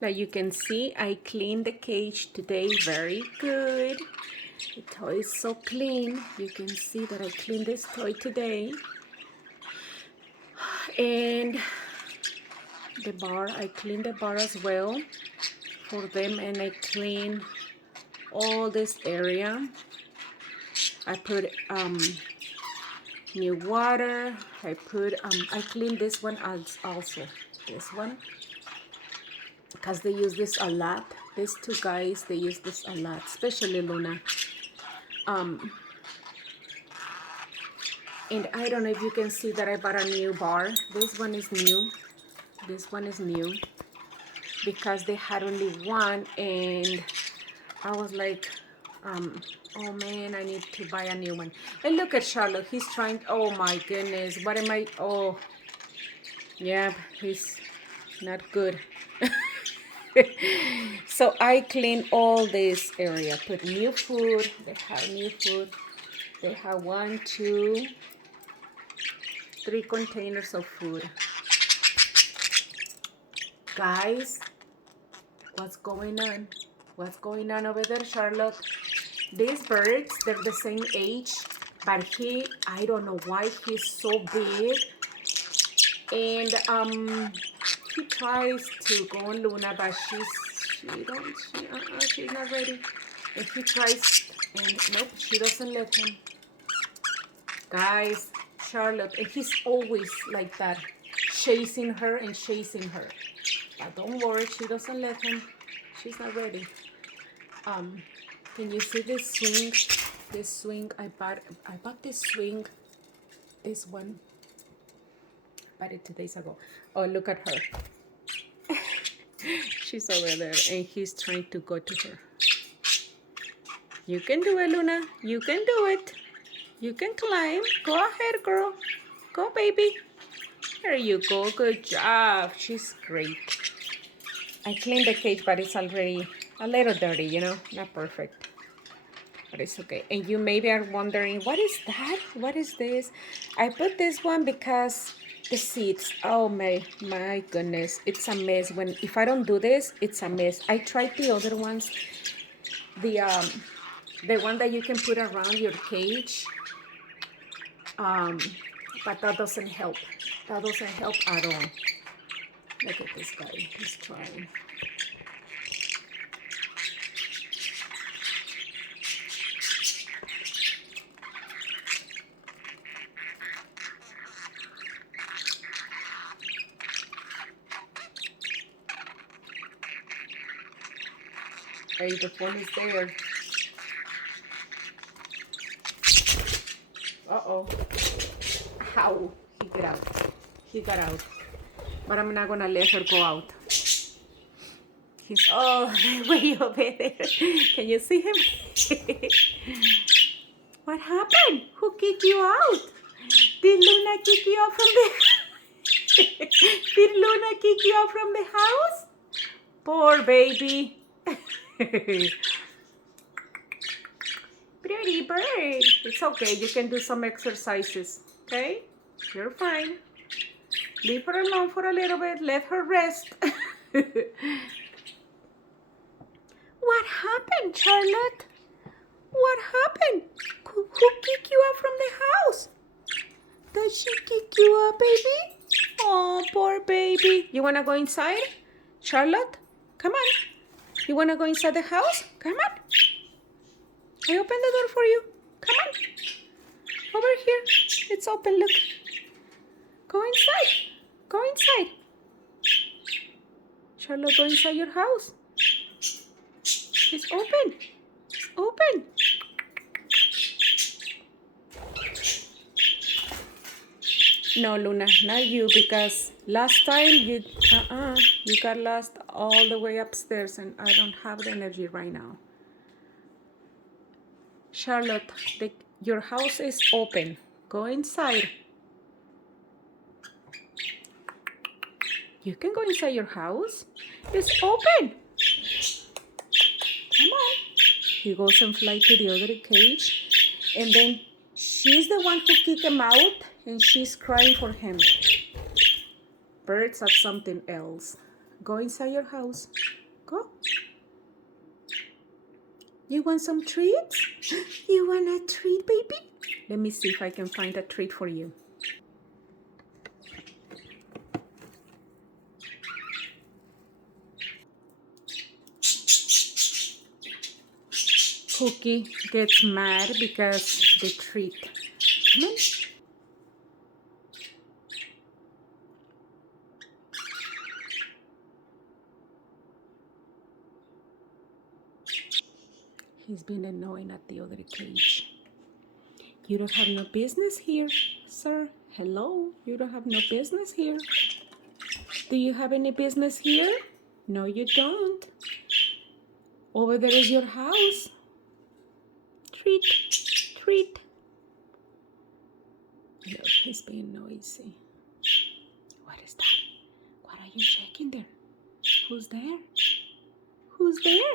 Like you can see, I cleaned the cage today very good. The toy is so clean. You can see that I cleaned this toy today. And the bar, I cleaned the bar as well for them, and I cleaned all this area. I put new water. I cleaned this one also. This one, because they use this a lot. These two guys, they use this a lot, especially Luna. And I don't know if you can see that I bought a new bar. This one is new. This one is new because they had only one, and I was like, oh man, I need to buy a new one. And look at Charlotte. He's trying. Oh my goodness. What am I? Oh, yeah, he's not good. So I clean all this area, put new food. They have new food. They have 1, 2, 3 containers of food. Guys, what's going on? What's going on over there, Charlotte? These birds, they're the same age, but I don't know why he's so big. And he tries to go on Luna, but she's not ready. And he tries, and nope, she doesn't let him. Guys, Charlotte, and he's always like that, chasing her and chasing her. But don't worry, she doesn't let him. She's not ready. Can you see this swing? This swing, I bought this swing, this one. I bought it 2 days ago. Oh, look at her. She's over there, and he's trying to go to her. You can do it, Luna. You can do it. You can climb. Go ahead, girl. Go, baby. There you go. Good job. She's great. I cleaned the cage, but it's already a little dirty, you know, not perfect. But it's okay. And you maybe are wondering, what is that? What is this? I put this one because the seats, oh my goodness, it's a mess. If I don't do this, it's a mess. I tried the other ones, the one that you can put around your cage, but that doesn't help. That doesn't help at all. Look at this guy, he's trying. Hey, the phone is there. Uh-oh. How? He got out. He got out. But I'm not gonna let her go out. He's all the way over there. Can you see him? What happened? Who kicked you out? Did Luna kick you out from the Did Luna kick you out from the house? Poor baby. Pretty bird. It's okay. You can do some exercises. Okay? You're fine. Leave her alone for a little bit. Let her rest. What happened, Charlotte? What happened? Who kicked you out from the house? Did she kick you out, baby? Oh, poor baby. You want to go inside? Charlotte, come on. You want to go inside the house? Come on. I open the door for you. Come on. Over here. It's open, look. Go inside. Go inside. Charlotte, go inside your house. It's open. It's open. No, Luna, not you, because last time you got lost all the way upstairs, and I don't have the energy right now. Charlotte, your house is open. Go inside. You can go inside your house. It's open. Come on. He goes and flies to the other cage, and then she's the one who kicked him out, and she's crying for him. Birds are something else. Go inside your house. Go. You want some treats? You want a treat, baby? Let me see if I can find a treat for you. Cookie gets mad because the treat. Come on. He's been annoying at the other cage. You don't have no business here, sir. Hello, you don't have no business here. Do you have any business here? No, you don't. Over there is your house. Treat, treat. Look, he's being noisy. What is that? What are you checking there? Who's there? Who's there?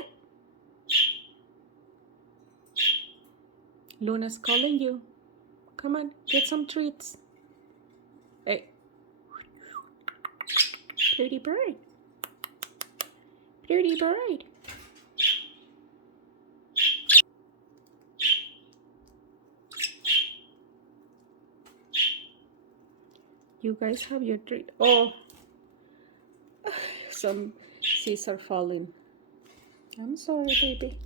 Luna's calling you. Come on, get some treats. Hey. Pretty bird. Pretty bird. You guys have your treat. Oh, some seeds are falling. I'm sorry, baby.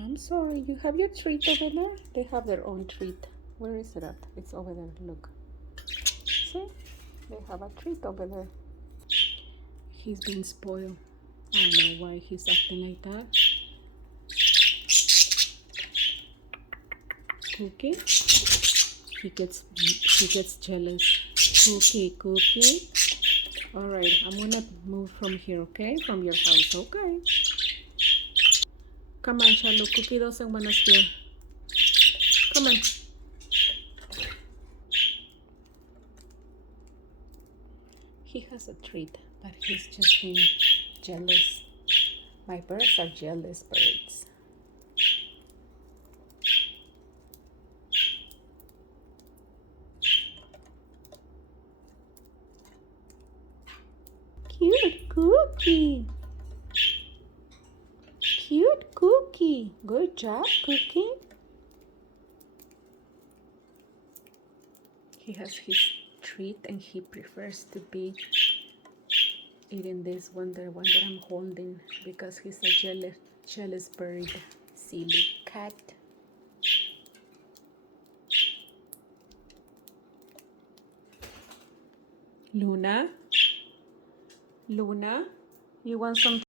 I'm sorry. You have your treat over there? They have their own treat. Where is it at? It's over there. Look. See? They have a treat over there. He's been spoiled. I don't know why he's acting like that. Cookie. He gets jealous. Cookie. All right, I'm gonna move from here, okay? From your house, okay? Come on, Charlo. Cookie doesn't want us here. Come on. He has a treat, but he's just being jealous. My birds are jealous birds. Cute Cookie. Cute Cookie. Good job, Cookie. He has his treat and he prefers to be eating this one, the one that I'm holding, because he's a jealous bird. Silly cat. Luna, you want some